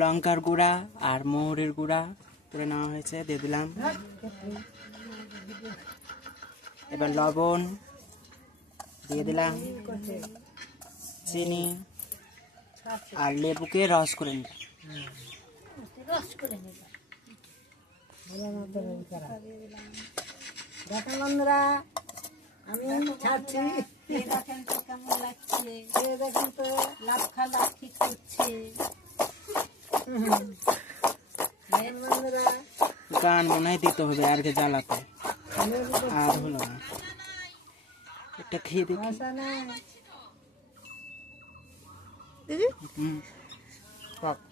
লঙ্কার গুঁড়া আর মৌরির গুঁড়া করে নেওয়া হয়েছে, দিয়ে দিলাম। এবার লবণ দিয়ে দিলাম, চিনি আর লেবুকে রস করে নিলাম। দেখেন বন্ধুরা, আমি ছাড়ছি, দেখেন তো কেমন লাগছে, দেখেন তো লাফালাফি করছে। বন্ধুরা, গান মনে হয় দিতে হবে আর কে জ্বালাতে, আর হলো না। একটা খেয়ে দেখি। ভাষা নাই।